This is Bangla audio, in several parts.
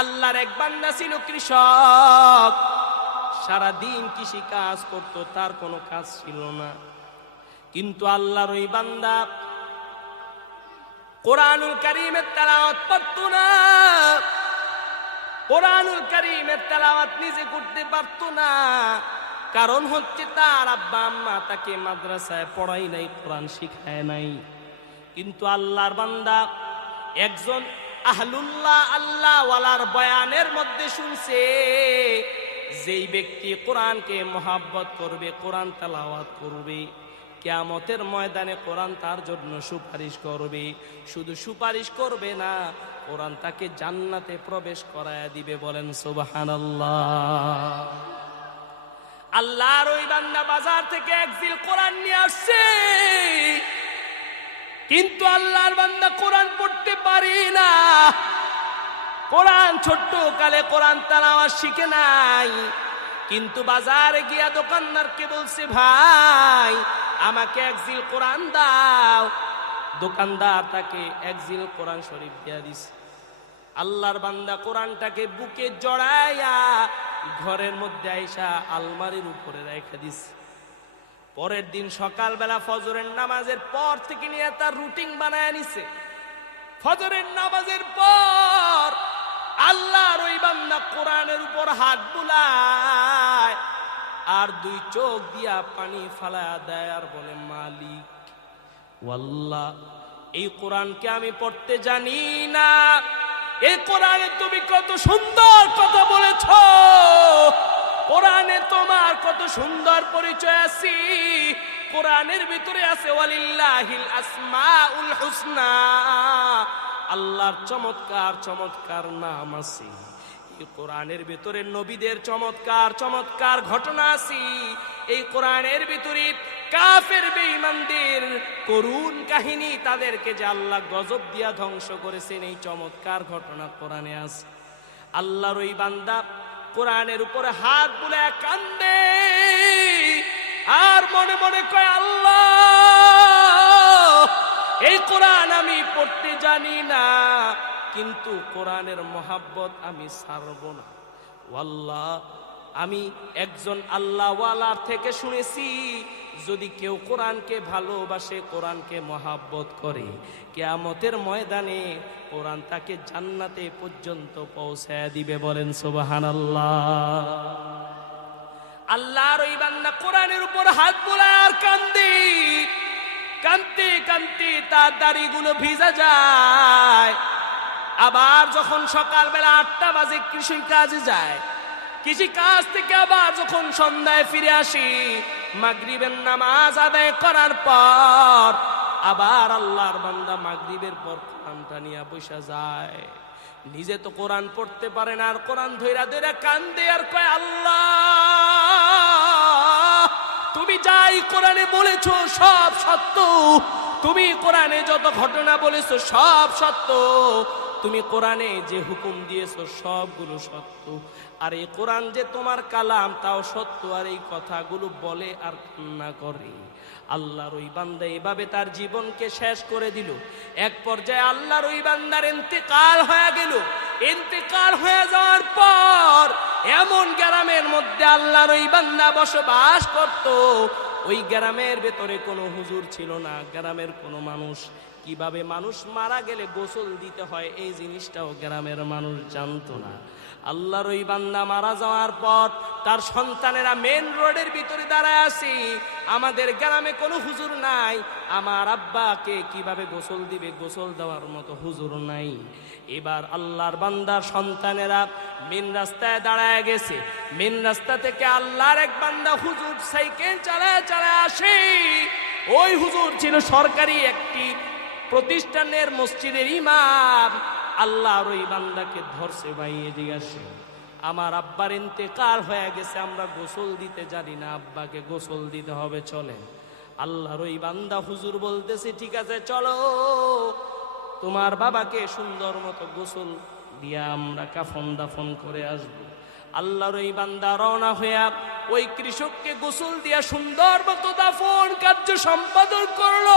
আল্লাহর এক বান্দা ছিল কৃষক। সারা দিন কৃষি কাজ করত, তার কোনো কাজ ছিল না। কিন্তু আল্লাহর ওই বান্দা কোরআনুল কারিমের তেলাওয়াত পারত না। কোরআনুল কারিমের তেলাওয়াত নিজে করতে পারত না। কারণ হচ্ছে তার আব্বা আম্মা তাকে মাদ্রাসায় পড়াই নাই, কোরআন শিখায় নাই। কিন্তু আল্লাহর বান্দা একজন আহলুল্লাহ আল্লাহ ওয়ালার বয়ানের মধ্যে শুনছে, যেই ব্যক্তি কোরআনকে মহাব্বত করবে, কোরআন তালাওয়াত করবে, কেয়ামতের ময়দানে কোরআন তার জন্য সুপারিশ করবে। শুধু সুপারিশ করবে না, কোরআন তাকে জান্নাতে প্রবেশ করায় দিবে বলেন সুবহানাল্লাহ। আল্লাহর ওই বান্দা বাজার থেকে একদিল কোরআন নিয়ে আসছে। কিন্তু আল্লাহর বান্দা কোরআন পড়তে পারি না। কোরআন ছোট্ট কালে কোরআন তালাওয়া শিখে নাই। কিন্তু বাজারে গিয়া দোকানদারকে বলছে, ভাই, আমাকে একজিল কোরআন দাও। দোকানদার তাকে একজিল কোরআন শরীফ দিয়া দিছে। আল্লাহর বান্দা কোরআনটাকে বুকে জড়াইয়া ঘরের মধ্যে আইসা আলমারির উপরে রেখে দিছে। পরের দিন সকালবেলা ফজরের নামাজের পর থেকে নিয়ে তার রুটিন বানায় নিছে। ফজরের নামাজের পর আল্লাহর ওই কোরআনের উপর হাত বুলায় আর দুই চোখ দিয়া পানি ফালায়া দেয় আর বলে, মালিক, ওয়াল্লাহ, এই কোরআনকে আমি পড়তে জানি না। এই কোরআনে তুমি কত সুন্দর কথা বলেছ কোরআনে কত সুন্দর পরিচয় আছি। কোরআনের ভিতরে আছে, ওয়ালিল্লাহিল আসমাউল হুসনা। আল্লাহর চমৎকার চমৎকার নাম আছে। এই কোরআনের ভিতরে নবীদের চমৎকার চমৎকার ঘটনা আছে। এই কোরআনের ভিতরে কাফের বেঈমানদের করুণ কাহিনী তাদেরকে যে আল্লাহ গজব দিয়া ধ্বংস করেছেন, এই চমৎকার ঘটনা কোরআনে আছে। আল্লাহর ওই বান্দা কোরআনের উপরে হাত বুলে কান্দে। আর মনে মনে কয়, আল্লাহ, এই কোরআন আমি পড়তে জানি না, কিন্তু কোরআনের মহাব্বত আমি সারব না। ওয়াল্লাহ আমি একজন আল্লাহওয়ালার থেকে শুনেছি, যদি কেউ কোরআনকে ভালোবাসে, কোরআনকে মহাব্বত করে, কেয়ামতের ময়দানে কোরআন তাকে জান্নাতে পর্যন্ত পৌঁছায় দিবে বলেন সোবাহান আল্লাহর ওই বান্দা কোরআনের উপর হাত বোলায় আর কান্দি কান্তি কান্তি তার দাড়িগুলো ভিজা যায়। আবার যখন সকালবেলা আটটা বাজে কৃষি কাজে যায় কৃষি কাজ থেকে আবার যখন সন্ধ্যায় ফিরে আসি, মাগরিবের নামাজ আদায় করার পর আবার আল্লাহর বান্দা মাগরিবের পর কোরআনটা নিয়ে বসে যায়। নিজে তো কোরআন পড়তে পারে না, আর কোরআন ধৈরা ধৈরা কান্দে আর কয়, আল্লাহ, তুমি যাই কোরআনে বলেছ সব সত্য, তুমি কোরআনে যত ঘটনা বলেছ সব সত্য তুমি কোরআনে যে হুকুম দিয়েছ, সবগুলো সত্য। আর এই কোরআন যে তোমার কালাম, তাও সত্য। আর এই কথাগুলো বলে আর কান্না করে। আল্লাহর ওই বান্দা এভাবে তার জীবনকে শেষ করে দিল। এক পর্যায়ে আল্লাহর ওই বান্দার ইন্তেকাল হয়ে গেল। ইন্তেকাল হয়ে যাওয়ার পর এমন গ্রামের মধ্যে আল্লাহর ওই বান্দা বসবাস করত। ওই গ্রামের ভেতরে কোনো হুজুর ছিল না, গ্রামের কোনো মানুষ। কীভাবে মানুষ মারা গেলে গোসল দিতে হয়, এই জিনিসটাও গ্রামের মানুষ জানতো না। আল্লাহর ওই বান্দা মারা যাওয়ার পর তার সন্তানেরা মেন রোডের ভিতরে দাঁড়ায় আসি আমাদের গ্রামে কোনো হুজুর নাই। আমার আব্বাকে কীভাবে গোসল দিবে, গোসল দেওয়ার মতো হুজুর নাই। এবার আল্লাহর বান্দার সন্তানেরা মেন রাস্তায় দাঁড়ায় গেছে। মেন রাস্তা থেকে আল্লাহর এক বান্দা হুজুর সাইকেল চালায় চালায় আসে। ওই হুজুর ছিল সরকারি একটি প্রতিষ্ঠানের মসজিদের ইমাম, আল্লাহর ওই বান্দাকে ধরছে বাইয়ে জিজ্ঞাসে আমার আব্বার ইন্তেকাল হয়ে গেছে, আমরা গোসল দিতে জানি না, আব্বাকে গোসল দিতে হবে চলে আল্লাহর ওই বান্দা হুজুর বলতেছে, ঠিক আছে, চলো। তোমার বাবাকে সুন্দর মতো গোসল দিয়া আমরা কাফন দাফন করে আসব। আল্লাহর ওই বান্দা রওনা হইয়া ওই কৃষককে গোসল দিয়া সুন্দর মতো দাফন কার্য সম্পাদন করল।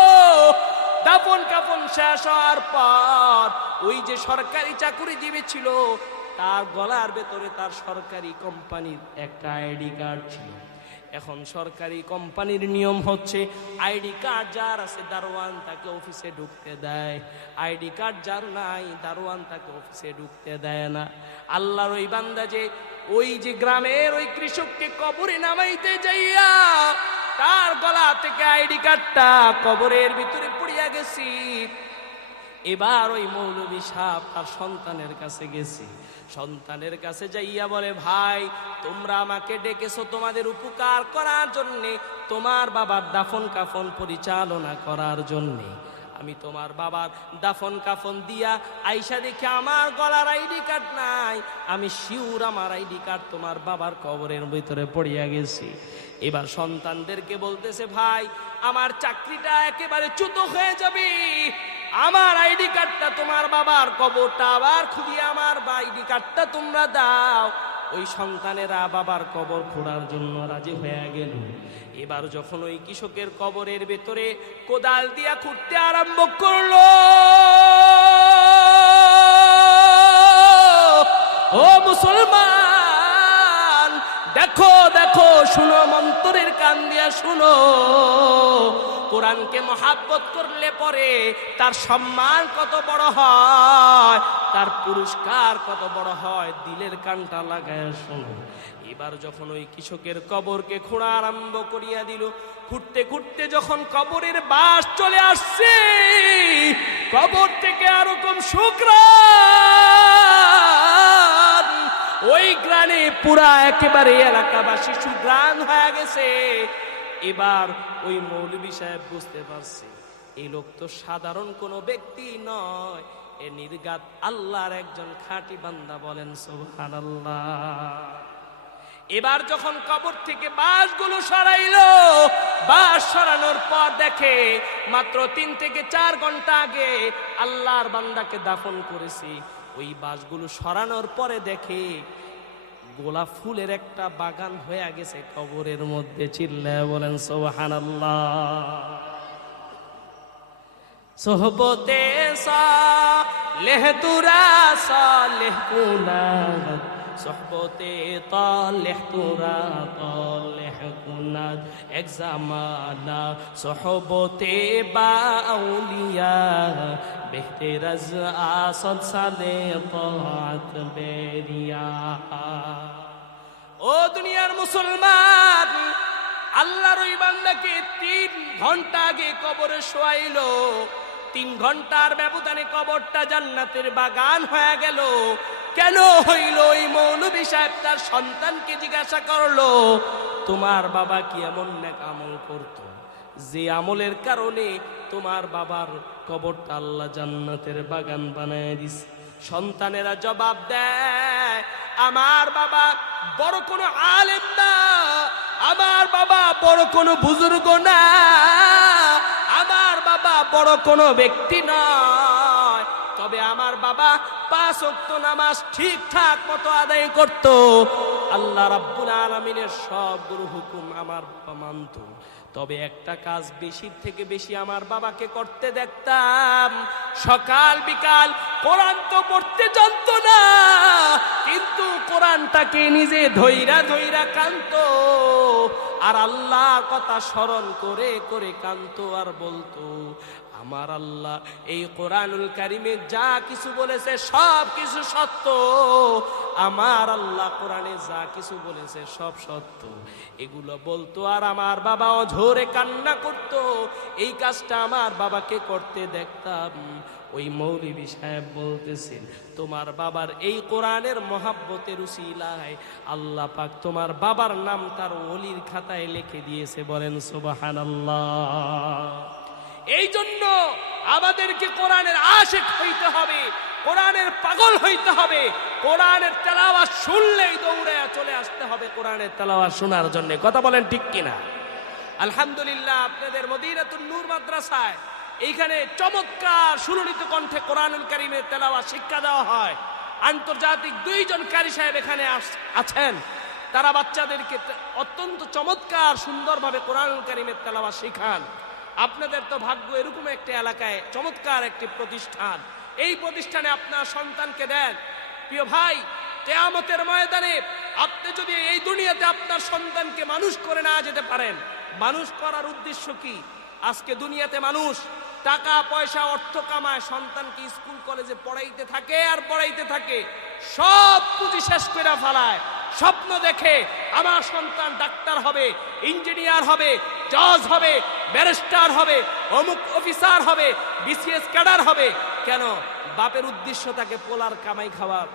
দাফন কাফন শেষ হওয়ার পর ওই যে সরকারি চাকুরিজীবী ছিল, তার গলার ভেতরে তার সরকারি কোম্পানির একটা আইডি কার্ড ছিল। এখন সরকারি কোম্পানির নিয়ম হচ্ছে, আইডি কার্ড যার আছে দারোয়ান তাকে অফিসে ঢুকতে দেয়। আইডি কার্ড যার নাই, দারোয়ান তাকে অফিসে ঢুকতে দেয় না। আল্লাহর ওই বান্দা যে ওই যে গ্রামের ওই কৃষককে কবরে নামাইতে যাইয়া, তার গলা থেকে আইডি কার্ডটা কবরের ভিতরে পড়িয়া গেছি। এবার ওই মৌলবী সাপ তার সন্তানের কাছে গেছি। সন্তানের কাছে যাইয়া বলে, ভাই, তোমরা আমাকে ডেকেছো তোমাদের উপকার করার জন্যে, তোমার বাবার দাফন কাফন পরিচালনা করার জন্যে। আমি তোমার বাবার দাফন কাফন দিয়া আইসা দেখে আমার গলার আইডি কার্ড নাই। আমি শিউর আমার আইডি কার্ড তোমার বাবার কবরের ভিতরে পড়িয়া গেছি। এবার সন্তানদেরকে বলতেছে, ভাই, আমার চাকরিটা একেবারে চ্যুত হয়ে যাবে। আমার আইডি কার্ডটা তোমার বাবার কবরটা আবার খুঁড়িয়ে আমার আইডি কার্ডটা তোমরা দাও। ওই সন্তানেরা বাবার কবর খোঁড়ার জন্য রাজি হয়ে গেল। এবার যখন ওই কৃষকের কবরের ভেতরে কোদাল দিয়া খুঁড়তে আরম্ভ করল, ও মুসলমান, দেখো দেখো, শুনো, মন্তরের কান দিয়া শুনো। কোরআনকে মহাব্বত করলে পরে তার সম্মান কত বড় হয়, তার পুরস্কার কত বড় হয়, দিলের কানটা লাগায় শোনো। এবার যখন ওই কৃষকের কবরকে খোঁড়া আরম্ভ করিয়া দিল, খুঁড়তে খুঁড়তে যখন কবরের বাস চলে আসছে, কবর থেকে আরকম শুক্রান ওই গ্রানে পুরা একেবারে এলাকাবাসী সুগ্রান হয়ে গেছে। এবার ওই মৌলবী সাহেব বুঝতে পারছে, এই লোক তো সাধারণ কোনো ব্যক্তি নয়। এ নির্গাত আল্লাহর একজন খাঁটি বান্দা বলেন সোহান এবার যখন কবর থেকে বাঁশগুলো সরাইলো, বাঁশ সরানোর পর দেখে মাত্র তিন থেকে চার ঘণ্টা আগে আল্লাহর বান্দাকে দাফন করেছি। ওই বাঁশগুলো সরানোর পরে দেখে গোলাপ ফুলের একটা বাগান হয়ে গেছে কবরের মধ্যে। চিল্লায় বলেন সোহান সোহবতে লেহ তুরা সোহবতে তালেহ, তুরা তালেহ কুনাদ এক জামানা সোহবতে বা আউলিয়া, বেহতে রাজ আসদ সালে তাত বেরিয়া। ও দুনিয়ার মুসলমান, আল্লাহর ওই বান্দাকে তিন ঘণ্টা আগে কবরে শোয়াইলো। তিন ঘণ্টার ব্যবধানে কবরটা জান্নাতের বাগান হয়ে গেল। কেন হইল ওই মৌলবী সাহেব তার সন্তানকে জিজ্ঞাসা করল? তোমার বাবা কি এমন নেক আমল করতো? যে আমলের কারণে তোমার বাবার কবরটা আল্লাহ জান্নাতের বাগান বানায় দিস। সন্তানেরা জবাব দেয়, আমার বাবা বড় কোনো আলেম না। আমার বাবা বড় কোনো বুজুর্গ না। আমার বাবা বড় কোনো ব্যক্তি নয় তবে আমার বাবা পাঁচ অক্ত নামাজ ঠিকঠাক মতো আদায় করত। আল্লাহ রাব্বুল আলমিনের সবগুলো হুকুম আমার বাবা মানত। তবে একটা কাজ বেশি থেকে বেশি আমার বাবাকে করতে দেখতাম। সকাল বিকাল কোরআন তো পড়তে জানতো না, কিন্তু কোরআনটাকে নিজে ধৈরা ধৈরা কান্ত। আর আল্লাহর কথা স্মরণ করে করে কান্ত আর বলতো, আমার আল্লাহ, এই কোরআনুল কারিমে যা কিছু বলেছে সব কিছু সত্য। আমার আল্লাহ কোরআনে যা কিছু বলেছে সব সত্য। এগুলো বলতো আর আমার বাবা অঝোরে কান্না করতো। এই কাজটা আমার বাবাকে করতে দেখতাম। ওই মৌলবী সাহেব বলতেছেন, তোমার বাবার এই কোরআনের মহাব্বতের উসিলায় আল্লাহ পাক তোমার বাবার নাম তার অলির খাতায় লিখে দিয়েছে। বলেন সুবাহান এই জন্য আমাদেরকে কোরআনের আশেক হইতে হবে, কোরআনের পাগল হইতে হবে, কোরআনের তেলাওয়াত শুনলেই দৌড়ে চলে আসতে হবে কোরআনের তেলাওয়াত শোনার জন্য। কথা বলেন ঠিক কিনা? আলহামদুলিল্লাহ, আপনাদের মদিনাতুল নূর মাদ্রাসায় এইখানে চমৎকার সুললিত কণ্ঠে কোরআনুল কারিমের তেলাওয়া শিক্ষা দেওয়া হয়। আন্তর্জাতিক দুইজন কারি সাহেব এখানে আছেন। তারা বাচ্চাদেরকে অত্যন্ত চমৎকার সুন্দরভাবে কোরআনুল কারিমের তেলাওয়া শিখান। আপনাদের তো ভাগ্য এরকম একটা এলাকায়, চমৎকার একটি প্রতিষ্ঠান। এই প্রতিষ্ঠানে আপনার সন্তানকে দেন। প্রিয় ভাই, কেয়ামতের ময়দানে আপনি যদি এই দুনিয়াতে আপনার সন্তানকে মানুষ করে না যেতে পারেন, মানুষ করার উদ্দেশ্য কি? আজকে দুনিয়াতে মানুষ টাকা, পয়সা, অর্থ কামায় সন্তানকে স্কুল, কলেজে পড়াইতে থাকে আর পড়াইতে থাকে। সব পুঁজি শেষ করে ফেলায়। স্বপ্ন দেখে আমার সন্তান ডাক্তার হবে, ইঞ্জিনিয়ার হবে, জজ হবে, ব্যারিস্টার হবে, অমুক অফিসার হবে, বিসিএস ক্যাডার হবে। কেন? বাপের উদ্দেশ্য তাকে পোলার কামাই খাওয়ার।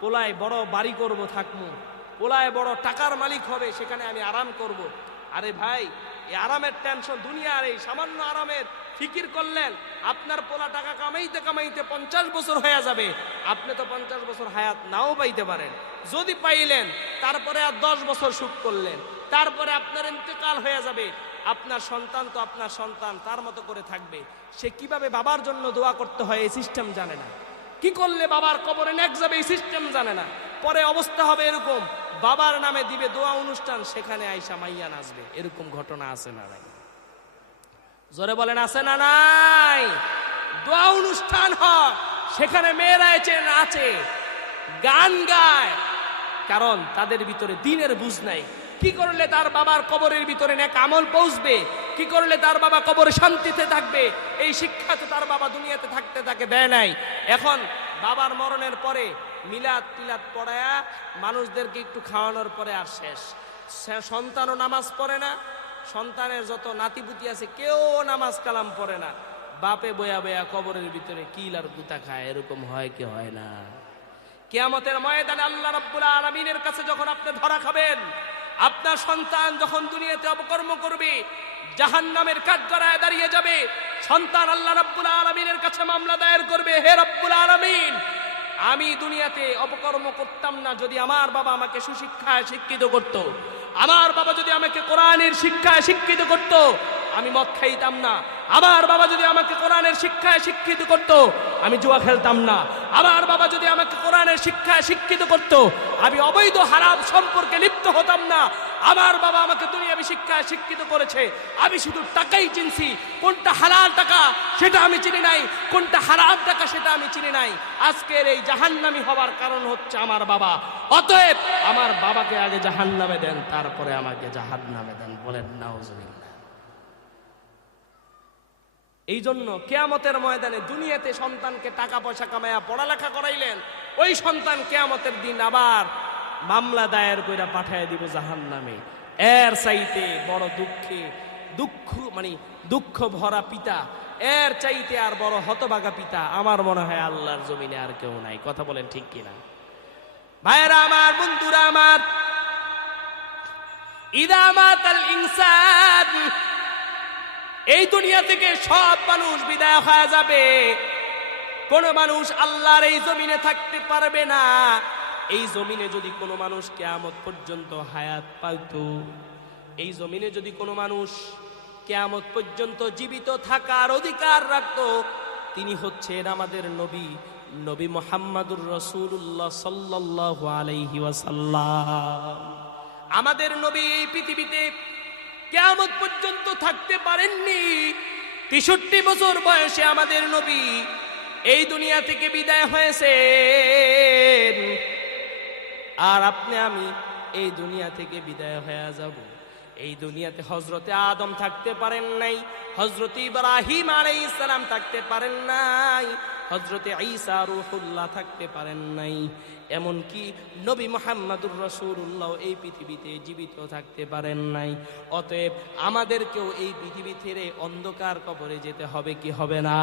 পোলায় বড় বাড়ি করব থাকব পোলায় বড় টাকার মালিক হবে, সেখানে আমি আরাম করব। আরে ভাই, এই আরামের টেনশন দুনিয়ার, এই সামান্য আরামের ফিকির করলেন, আপনার পোলা টাকা কামাইতে কামাইতে পঞ্চাশ বছর হয়ে যাবে। আপনি তো পঞ্চাশ বছর হায়াত নাও পাইতে পারেন। যদি পাইলেন, তারপরে আর দশ বছর সুখ করলেন। তারপরে আপনার ইন্তেকাল হয়ে যাবে। আপনার সন্তান তো আপনার সন্তান, তার মতো করে থাকবে। সে কীভাবে বাবার জন্য দোয়া করতে হয় এই সিস্টেম জানে না। কি করলে বাবার কবরে নেক যাবে এই সিস্টেম জানে না। পরে অবস্থা হবে এরকম। বাবার নামে দিবে দোয়া অনুষ্ঠান, সেখানে আইসা মাইয়া নাচবে। এরকম ঘটনা আছে না জোরে বলেন, আছে না নাই? দোয়া অনুষ্ঠান হয়, সেখানে মেয়েরা এসে নাচে, গান গায়। কারণ তাদের ভিতরে দিনের বুঝ নাই। কি করলে তার বাবার কবরের ভিতরে নেক আমল পৌঁছবে? কি করলে তার বাবা কবরে শান্তিতে থাকবে? এই শিক্ষা তো তার বাবা দুনিয়াতে থাকতে তাকে দেয় নাই। এখন বাবার মরণের পরে মিলাদ টিলাদ পড়ায়া মানুষদেরকে একটু খাওয়ানোর পরে আর শেষ। সন্তানও নামাজ পড়ে না সন্তানের যত নাতিপুতি আছে, কেউ নামাজ কালাম পড়ে না বাপে বয়া বয়া কবরের ভিতরে কিল আর গুতা খায়, এরকম হয় কি হয় না কেয়ামতের ময়দানে আল্লাহ রাব্বুল আলামিনের কাছে যখন আপনি ধরা খাবেন, আপনার সন্তান যখন দুনিয়াতে অপকর্ম করবে, জাহান্নামের কাঠগড়ায় দাঁড়িয়ে যাবে, সন্তান আল্লাহ রাব্বুল আলামিনের কাছে মামলা দায়ের করবে, হে রাব্বুল আলামিন, আমি দুনিয়াতে অপকর্ম করতাম না, যদি আমার বাবা আমাকে সুশিক্ষায় শিক্ষিত করত। আমার বাবা যদি আমাকে কোরআনের শিক্ষায় শিক্ষিত করত। আমি মদ খাইতাম না আমার বাবা যদি আমাকে কোরআনের শিক্ষায় শিক্ষিত করত। আমি জুয়া খেলতাম না আমার বাবা যদি আমাকে কোরআনের শিক্ষায় শিক্ষিত করত। আমি অবৈধ হারাম সম্পর্কে লিপ্ত হতাম না আমার বাবা আমাকে দুনিয়াবি শিক্ষায় শিক্ষিত করেছে। আমি শুধু টাকাই চিনছি, কোনটা হালাল টাকা সেটা আমি চিনি নাই, কোনটা হারাম টাকা সেটা আমি চিনি নাই। আজকের এই জাহান্নামি হওয়ার কারণ হচ্ছে আমার বাবা। অতএব আমার বাবাকে আগে জাহান্নামে দেন, তারপরে আমাকে জাহান্নামে দেন বলেন, নাউজুবিল্লাহ। এই জন্য কেয়ামতের ময়দানে দুনিয়াতে সন্তানকে টাকা পয়সা কামায়া পড়ালেখা করাইলেন, ওই সন্তান কেয়ামতের দিন আবার মামলা দায়ের কইরা পাঠায় দিব জাহান নামে এর চাইতে বড় দুঃখে, দুঃখ মানে দুঃখ ভরা পিতা, এর চাইতে আর বড় হতবাগা পিতা আমার মনে হয় আল্লাহর জমিনে আর কেউ নাই। কথা বলেন ঠিক কিনা? ভাইয়েরা আমার, বন্ধুরা আমার ইদামাতাল ইনসান, এই দুনিয়া থেকে সব মানুষ বিদায় হয়ে যাবে। কোন মানুষ আল্লাহর এই জমিনে থাকতে পারবে না। এই জমিনে যদি কোনো মানুষ কেয়ামত পর্যন্ত হায়াত পাইতো, এই জমিনে যদি কোনো মানুষ কেয়ামত পর্যন্ত জীবিত থাকার অধিকার রাখতো, তিনি হচ্ছেন আমাদের নবী নবী মোহাম্মদুর রসুল্লাহ সাল্লাহ আলাইহি ওয়াসাল্লাম। আমাদের নবী এই পৃথিবীতে কেয়ামত পর্যন্ত থাকতে পারেননি। তেষট্টি বছর বয়সে আমাদের নবী এই দুনিয়া থেকে বিদায় হয়েছে আর আপনি, আমি এই দুনিয়া থেকে বিদায় হয়ে যাব। এই দুনিয়াতে হজরতে আদম থাকতে পারেন নাই হজরতে ইব্রাহিম আলাই ইসলাম থাকতে পারেন নাই হজরতে ঈসা রুহুল্লাহ থাকতে পারেন নাই। এমনকি নবী মোহাম্মদুর রসুল্লাহ এই পৃথিবীতে জীবিত থাকতে পারেন নাই। অতএব আমাদেরকেও এই পৃথিবী ছেড়ে অন্ধকার কবরে যেতে হবে কি হবে না?